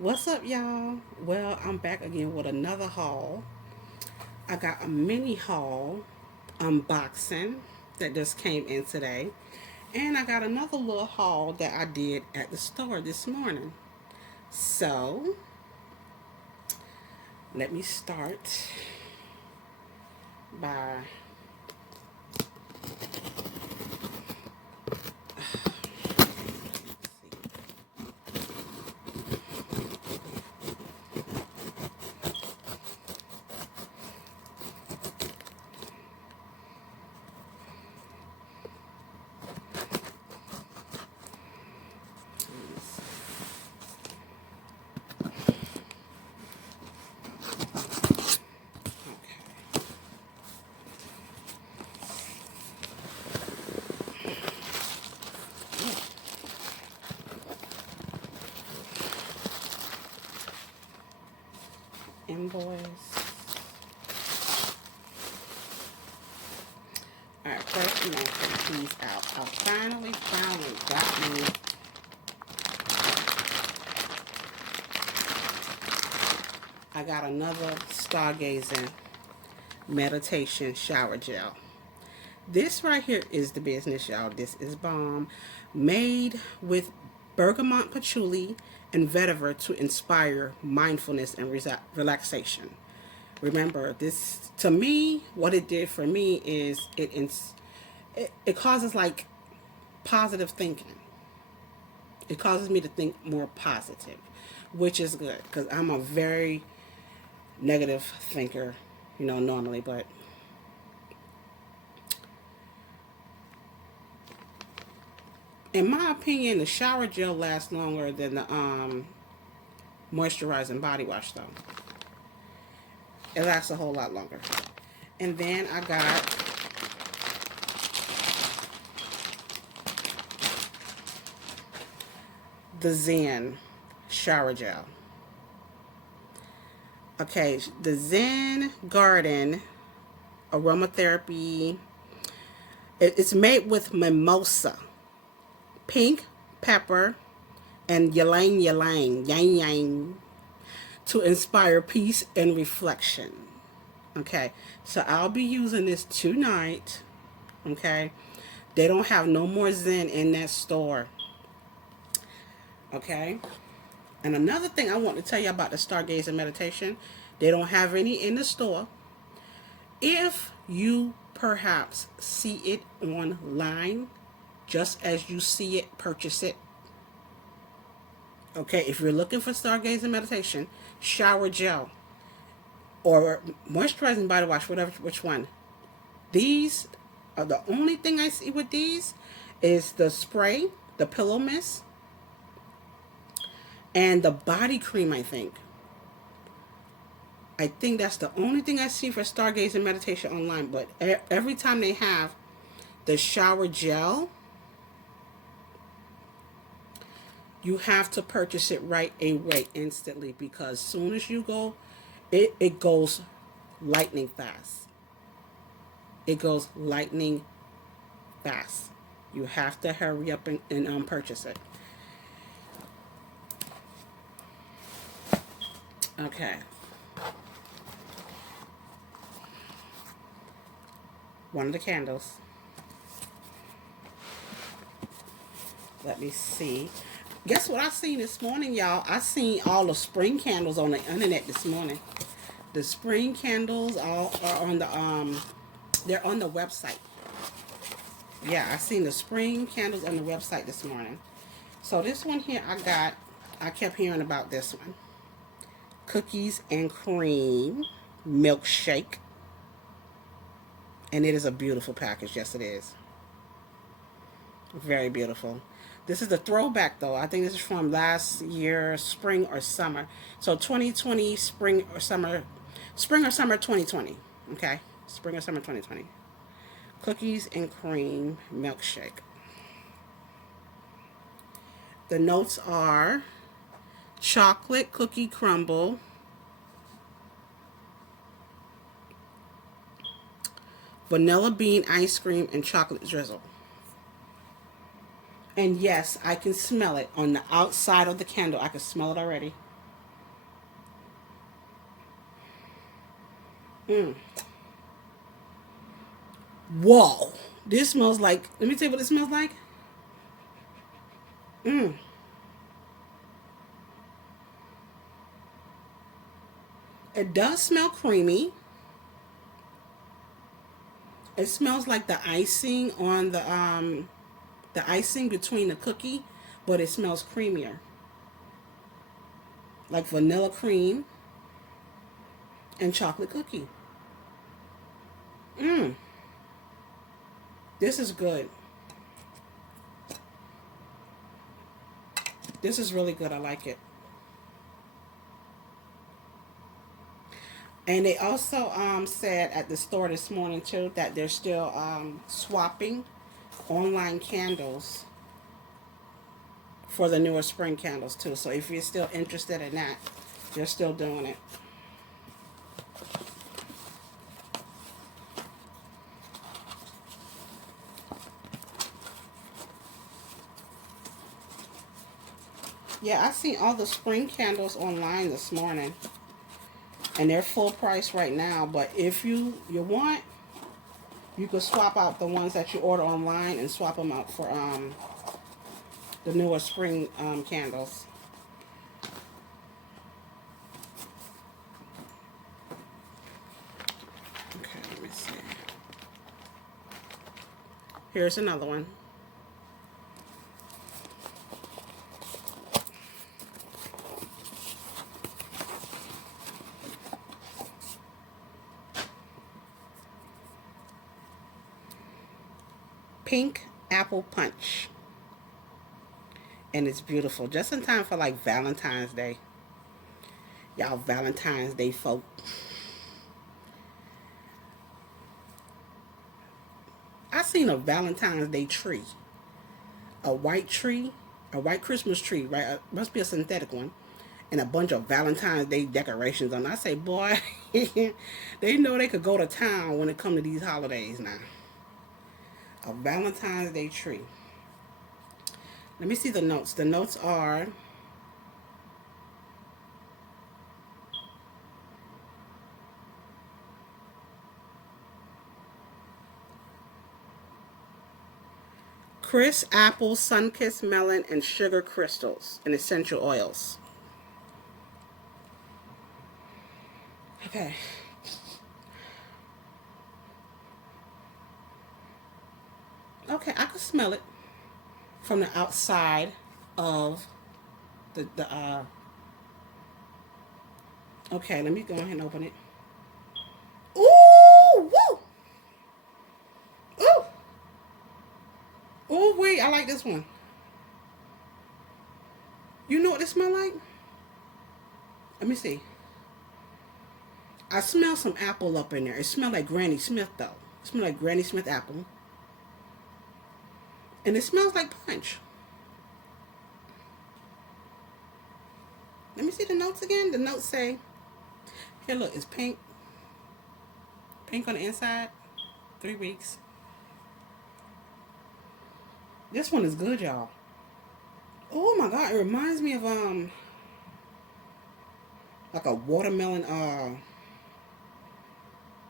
What's up, y'all? Well, I'm back again with another haul. I got a mini haul unboxing that just came in today. And I got another little haul that I did at the store this morning. So, let me start by okay. Invoice. Alright, first I'm gonna take these out. I finally got me. I got another stargazing meditation shower gel. This right here is the business, y'all. This is bomb. Made with bergamot patchouli and vetiver to inspire mindfulness and relaxation. Remember, this, to me, what it did for me is it causes like positive thinking. It causes me to think more positive, which is good because I'm a very negative thinker, normally, but in my opinion, the shower gel lasts longer than the moisturizing body wash, though. It lasts a whole lot longer. And then I got the Zen shower gel. Okay, the Zen Garden aromatherapy. It's made with mimosa, pink pepper, and ylang ylang, yang yang, to inspire peace and reflection. Okay, so I'll be using this tonight. Okay, they don't have no more Zen in that store. Okay, and another thing I want to tell you about the stargazing meditation, they don't have any in the store. If you perhaps see it online, just as you see it, purchase it. Okay, if you're looking for stargazing meditation, shower gel, or moisturizing body wash, whatever, which one. These are the only thing I see with these is the spray, the pillow mist, and the body cream, I think. I think that's the only thing I see for stargazing meditation online. But every time they have the shower gel, you have to purchase it right away instantly because as soon as you go, it goes lightning fast. It goes lightning fast. You have to hurry up and purchase it. Okay. One of the candles. Let me see. Guess what I seen this morning, y'all? I seen all the spring candles on the internet this morning. The spring candles all are on the they're on the website. Yeah, I seen the spring candles on the website this morning. So this one here I kept hearing about this one. Cookies and cream milkshake. And it is a beautiful package. Yes, it is. Very beautiful. This is the throwback, though. I think this is from last year, spring or summer. So 2020, spring or summer 2020. Okay, spring or summer 2020. Cookies and cream milkshake. The notes are chocolate cookie crumble, vanilla bean ice cream, and chocolate drizzle. And yes, I can smell it on the outside of the candle. I can smell it already. Mm. Whoa. This smells like, let me tell you what it smells like. Mm. It does smell creamy. It smells like the icing on the icing between the cookie, but it smells creamier. Like vanilla cream and chocolate cookie. Mmm. This is good. This is really good. I like it. And they also said at the store this morning too that they're still swapping online candles for the newer spring candles too. So if you're still interested in that, they're still doing it. Yeah, I seen all the spring candles online this morning, and they're full price right now. But if you want, you could swap out the ones that you order online and swap them out for the newer spring candles. Okay, let me see. Here's another one. Pink apple punch. And it's beautiful. Just in time for like Valentine's Day. Y'all Valentine's Day folk. I seen a Valentine's Day tree. A white tree. A white Christmas tree, right? Must be a synthetic one. And a bunch of Valentine's Day decorations on it. I say, boy, they know they could go to town when it come to these holidays now. A Valentine's Day tree. Let me see the notes. The notes are crisp apple, sun-kissed melon, and sugar crystals and essential oils. Okay. Okay, I could smell it from the outside of the. Okay, let me go ahead and open it. Ooh, woo! Ooh! Ooh, wait, I like this one. You know what this smell like? Let me see. I smell some apple up in there. It smells like Granny Smith, though. It smells like Granny Smith apple. And it smells like punch. Let me see the notes again. The notes say, here, look, it's pink. Pink on the inside. 3 weeks. This one is good, y'all. Oh my God, it reminds me of like a watermelon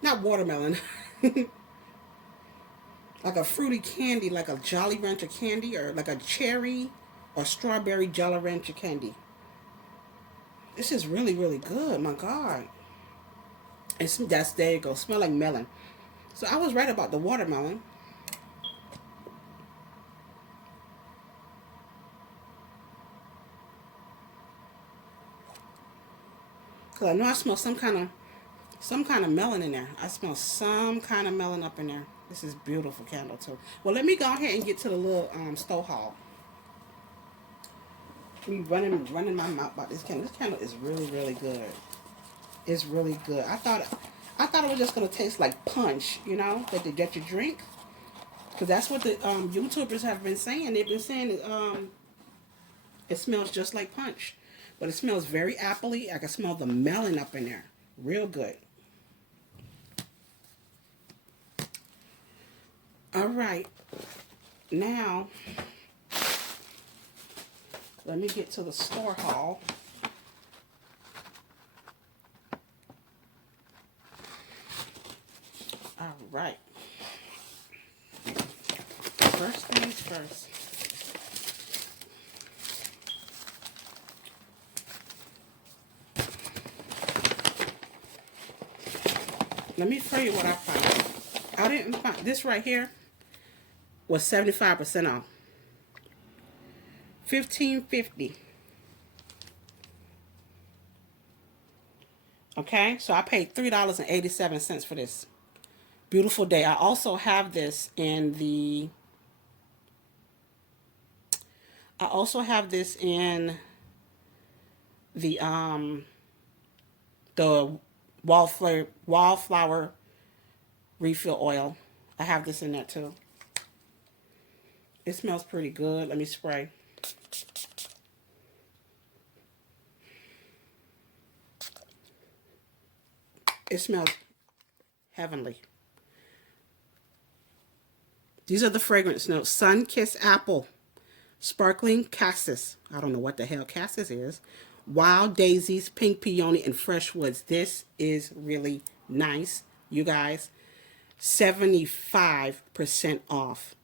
not watermelon. Like a fruity candy, like a Jolly Rancher candy, or like a cherry or strawberry Jolly Rancher candy. This is really, really good. My God. There you go. Smell like melon. So I was right about the watermelon. Cause I know I smell some kind of melon in there. I smell some kind of melon up in there. This is beautiful candle too. Well, let me go ahead and get to the little stove haul. Me running my mouth about this candle. This candle is really, really good. It's really good. I thought it was just gonna taste like punch, you know, that you drink. Cause that's what the YouTubers have been saying. They've been saying it smells just like punch, but it smells very appley. I can smell the melon up in there. Real good. All right. Now, let me get to the store haul. All right. First things first. Let me tell you what I found. I didn't find this right here was 75% off. 15.50. Okay, so I paid $3.87 for this. Beautiful day. I also have this in the. I also have this in the wallflower refill oil. I have this in that too. It smells pretty good. Let me spray. It smells heavenly. These are the fragrance notes. Sun Kiss Apple. Sparkling Cassis. I don't know what the hell Cassis is. Wild Daisies, Pink Peony, and Fresh Woods. This is really nice, you guys. 75% off.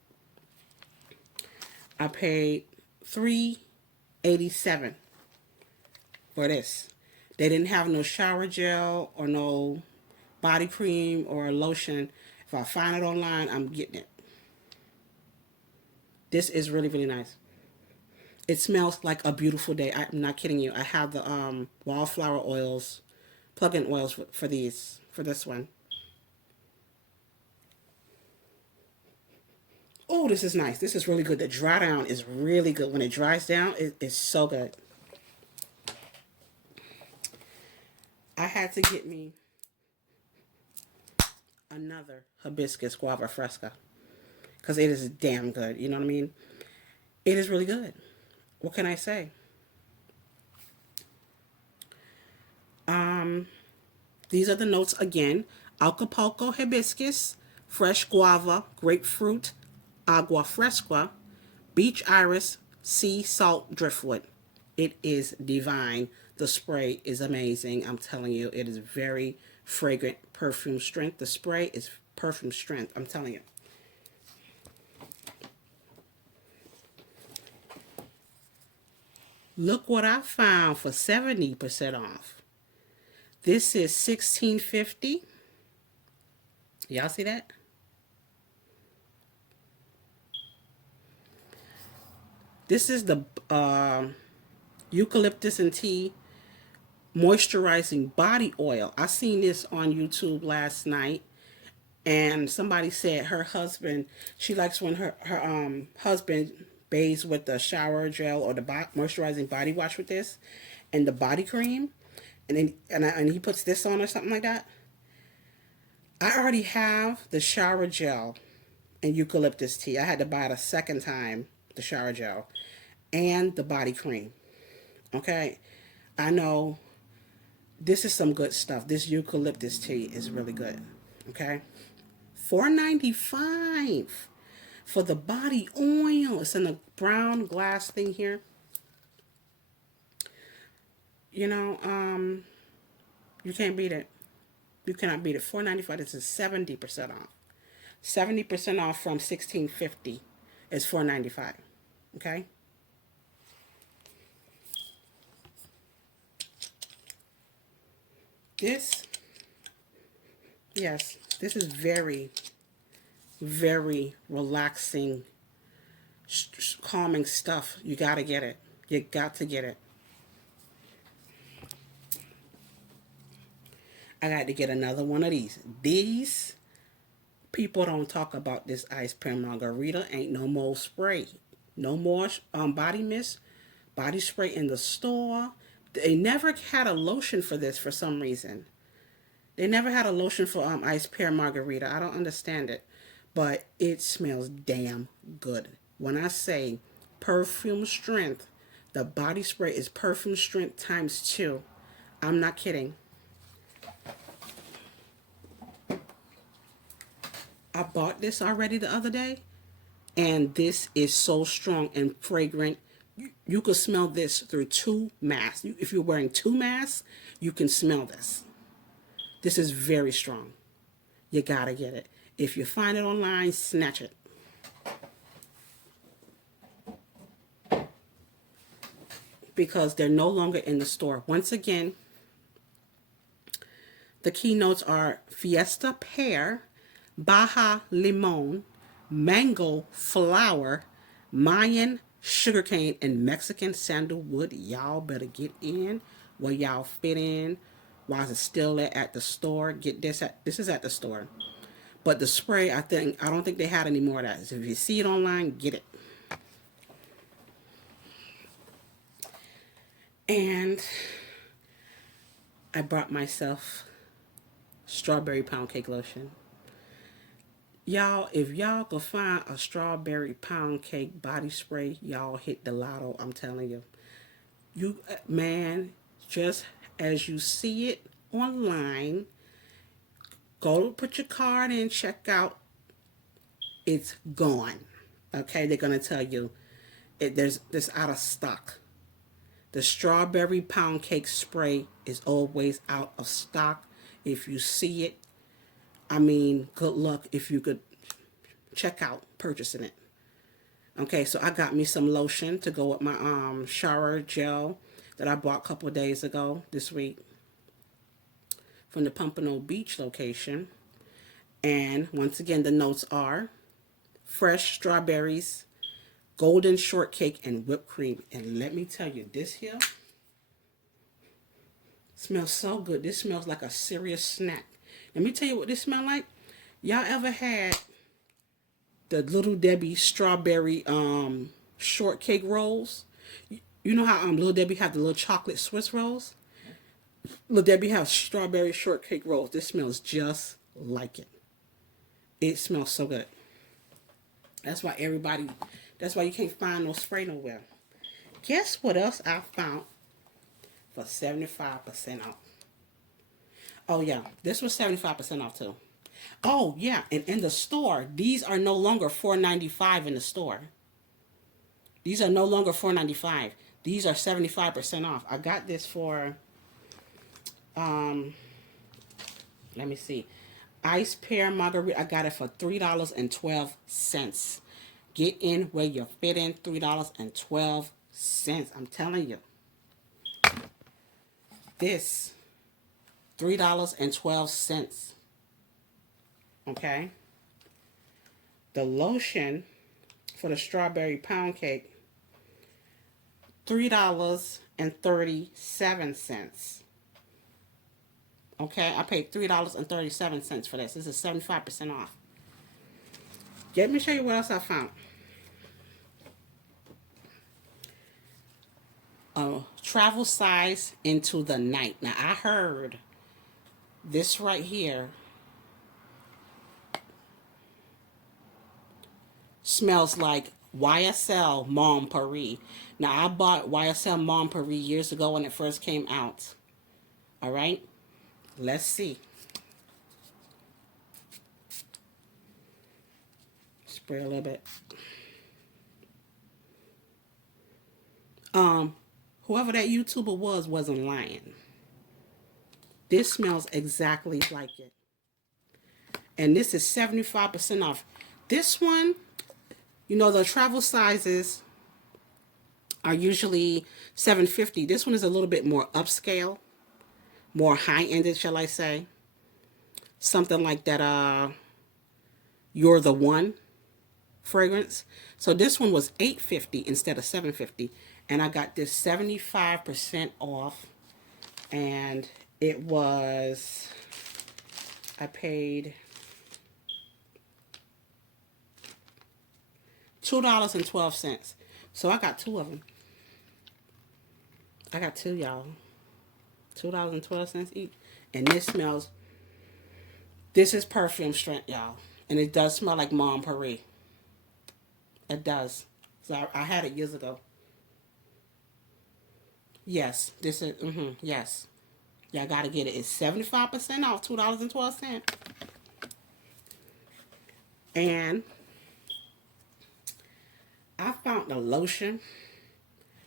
I paid $3.87 for this. They didn't have no shower gel or no body cream or lotion. If I find it online, I'm getting it. This is really, really nice. It smells like a beautiful day. I'm not kidding you. I have the wallflower oils, plug-in oils for this one. Oh, this is nice. This is really good. The dry down is really good. When it dries down, it's so good. I had to get me another hibiscus guava fresca because it is damn good. You know what I mean? It is really good. What can I say? These are the notes again. Acapulco hibiscus, fresh guava, grapefruit, agua fresca, beach iris, sea salt driftwood. It is divine. The spray is amazing. I'm telling you, it is very fragrant, perfume strength. The spray is perfume strength. I'm telling you. Look what I found for 70% off. This is $16.50. Y'all see that? This is the eucalyptus and tea moisturizing body oil. I seen this on YouTube last night, and somebody said her husband, she likes when her husband bathes with the shower gel or the moisturizing body wash with this and the body cream, and he puts this on or something like that. I already have the shower gel and eucalyptus tea. I had to buy it a second time, the shower gel and the body cream. Okay, I know this is some good stuff. This eucalyptus tea is really good. Okay, $4.95 for the body oil. It's in a brown glass thing here. You know, you can't beat it. You cannot beat it. $4.95. This is 70% off. 70% off from $16.50 is $4.95. Okay. This, yes, this is very, very relaxing, calming stuff. You got to get it. You got to get it. I got to get another one of these. These people don't talk about this ice pear margarita. Ain't no more spray. No more body mist, body spray in the store. They never had a lotion for this for some reason. They never had a lotion for ice pear margarita. I don't understand it. But it smells damn good. When I say perfume strength, the body spray is perfume strength times 2. I'm not kidding. I bought this already the other day, and this is so strong and fragrant. You could smell this through 2 masks. If you're wearing 2 masks, you can smell this. This is very strong. You gotta get it. If you find it online, snatch it. Because they're no longer in the store. Once again, the keynotes are Fiesta Pear, Baja Limon, Mango Flower, Mayan Sugarcane, and Mexican Sandalwood. Y'all better get in where y'all fit in. Why is it still at the store? Get this this is at the store. But the spray, I don't think they had any more of that. So if you see it online, get it. And I brought myself strawberry pound cake lotion. Y'all, if y'all could find a strawberry pound cake body spray, y'all hit the lotto. I'm telling you. You, man, just as you see it online, go put your card in, check out. It's gone. Okay, they're gonna tell you there's out of stock. The strawberry pound cake spray is always out of stock. If you see it, I mean, good luck if you could check out purchasing it. Okay, so I got me some lotion to go with my shower gel that I bought a couple of days ago this week from the Pompano Beach location. And once again, the notes are fresh strawberries, golden shortcake, and whipped cream. And let me tell you, this here smells so good. This smells like a serious snack. Let me tell you what this smells like. Y'all ever had the Little Debbie strawberry shortcake rolls? You know how Little Debbie have the little chocolate Swiss rolls? Little Debbie has strawberry shortcake rolls. This smells just like it. It smells so good. That's why you can't find no spray nowhere. Guess what else I found for 75% off? Oh yeah, this was 75% off too. Oh yeah, and in the store, these are no longer $4.95 in the store. These are no longer $4.95. These are 75% off. I got this for let me see. Ice pear margarita. I got it for $3.12. Get in where you fit in. $3.12. I'm telling you. This $3.12. Okay. The lotion for the strawberry pound cake, $3.37. Okay, I paid $3.37 for this. This is 75% off. Let me show you what else I found. Travel size into the night. Now, I heard this right here smells like YSL Mon Paris. Now, I bought YSL Mon Paris years ago when it first came out. All right? Let's see. Spray a little bit. Whoever that YouTuber wasn't lying. This smells exactly like it. And this is 75% off. This one, you know, the travel sizes are usually $7.50. This one is a little bit more upscale, more high-ended, shall I say. Something like that, You're the One fragrance. So this one was $8.50 instead of $7.50. And I got this 75% off. And it was, I paid $2.12. So I got two of them. I got two, y'all. $2.12 each. And this smells, this is perfume strength, y'all. And it does smell like Mon Paris. It does. So I had it years ago. Yes, this is, yes. Y'all gotta get it. It's 75% off, $2.12. And I found the lotion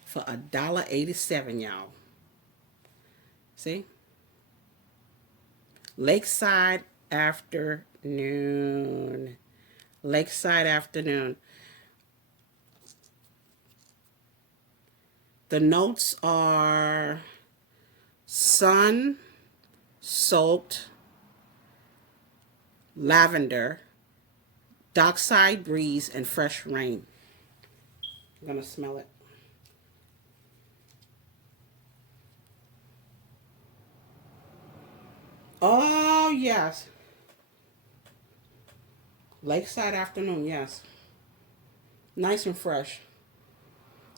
for $1.87, y'all. See? Lakeside Afternoon. Lakeside Afternoon. The notes are sun, soaked, lavender, dockside breeze, and fresh rain. I'm going to smell it. Oh, yes. Lakeside Afternoon, yes. Nice and fresh.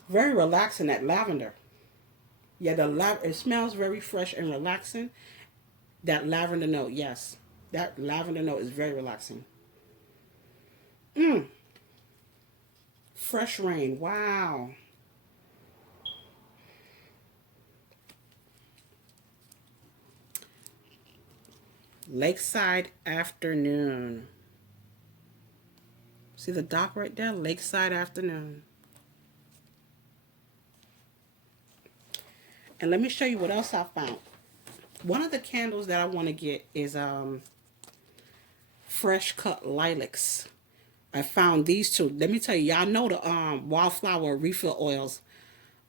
Very relaxing, that lavender. Yeah, it smells very fresh and relaxing. That lavender note, yes. That lavender note is very relaxing. Mmm. Fresh rain, wow. Lakeside Afternoon. See the dock right there? Lakeside Afternoon. And let me show you what else I found. One of the candles that I want to get is fresh cut lilacs. I found these two. Let me tell you, y'all know the wildflower refill oils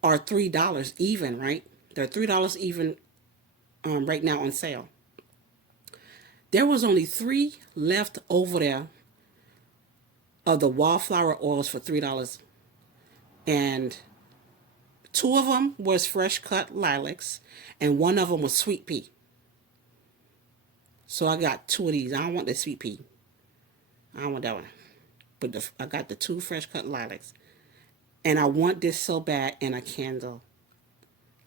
are $3 even, right? They're $3 even right now on sale. There was only 3 left over there of the wildflower oils for $3. And 2 of them was fresh cut lilacs, and 1 of them was sweet pea. So I got 2 of these. I don't want the sweet pea. I don't want that one. But I got the 2 fresh cut lilacs. And I want this so bad in a candle.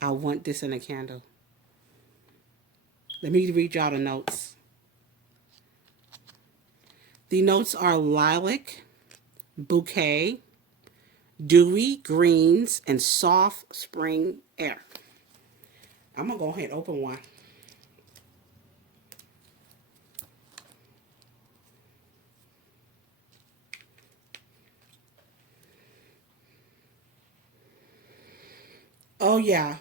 I want this in a candle. Let me read y'all the notes. The notes are lilac, bouquet, dewy greens, and soft spring air. I'm going to go ahead and open one. Oh, yeah.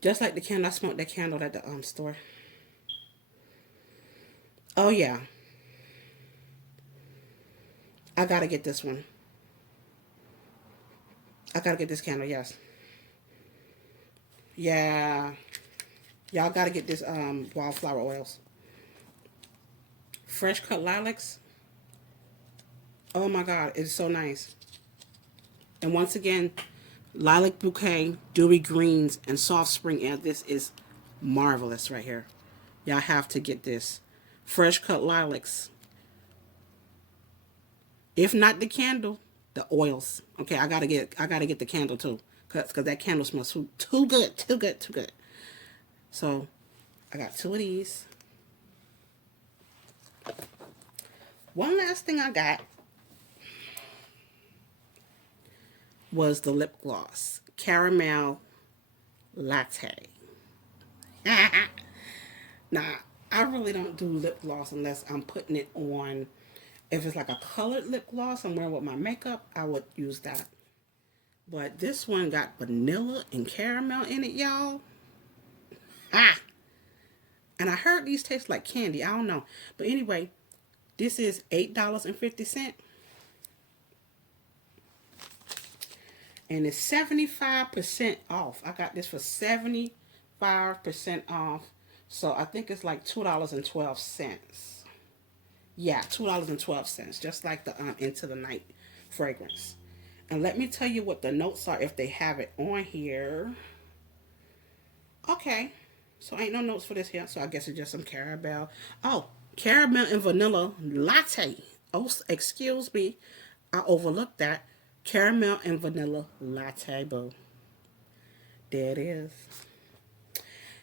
Just like the candle, I smoked that candle at the store. Oh, yeah. I got to get this one. I got to get this candle, yes. Yeah. Y'all got to get this wildflower oils. Fresh cut lilacs. Oh, my God. It's so nice. And once again, lilac bouquet, dewy greens, and soft spring air. This is marvelous right here. Y'all have to get this. Fresh cut lilacs. If not the candle, the oils. Okay, I gotta get the candle too, cause that candle smells too good, too good, too good. So I got 2 of these. One last thing I got was the lip gloss, caramel latte. Now, I really don't do lip gloss unless I'm putting it on. If it's like a colored lip gloss I'm wearing with my makeup, I would use that. But this one got vanilla and caramel in it, y'all. Ah! And I heard these taste like candy. I don't know. But anyway, this is $8.50. And it's 75% off. I got this for 75% off. So I think it's like $2.12. Yeah, $2.12. Just like the Into the Night fragrance. And let me tell you what the notes are if they have it on here. Okay. So ain't no notes for this here. So I guess it's just some caramel. Oh, caramel and vanilla latte. Oh, excuse me. I overlooked that. Caramel and vanilla latte, boo. There it is.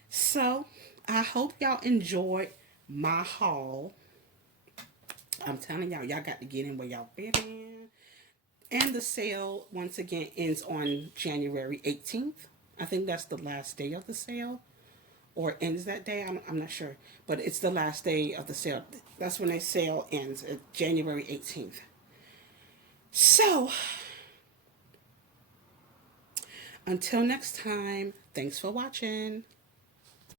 So, I hope y'all enjoyed my haul. I'm telling y'all got to get in where y'all fit in. And the sale, once again, ends on January 18th. I think that's the last day of the sale. Or ends that day, I'm not sure. But it's the last day of the sale. That's when the sale ends, January 18th. So, until next time, thanks for watching.